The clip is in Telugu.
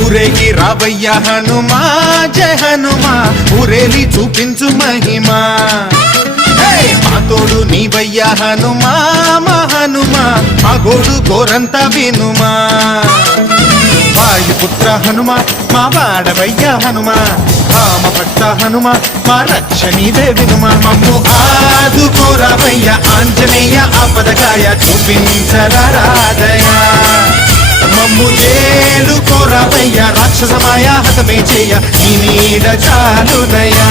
ఊరేగి రావయ్య హనుమా జయ హనుమా ఊరేలి చూపించు మహిమా మా తోడు నీవయ్య హనుమా మా హనుమా మా గోడు గోరంత వినుమా వాయుపుత్ర హనుమా మా వాడవయ్య హనుమా రామ భక్త హనుమా మా రక్షణీదే వినుమా మమ్ము ఆదుకోరావయ్య ఆంజనేయ ఆపదకాయ చూపించరాదయా మమ్ము ఏలు కోరావయ్య రాక్షసమాయ హతమే చేయ నీ నీడ చాలునయా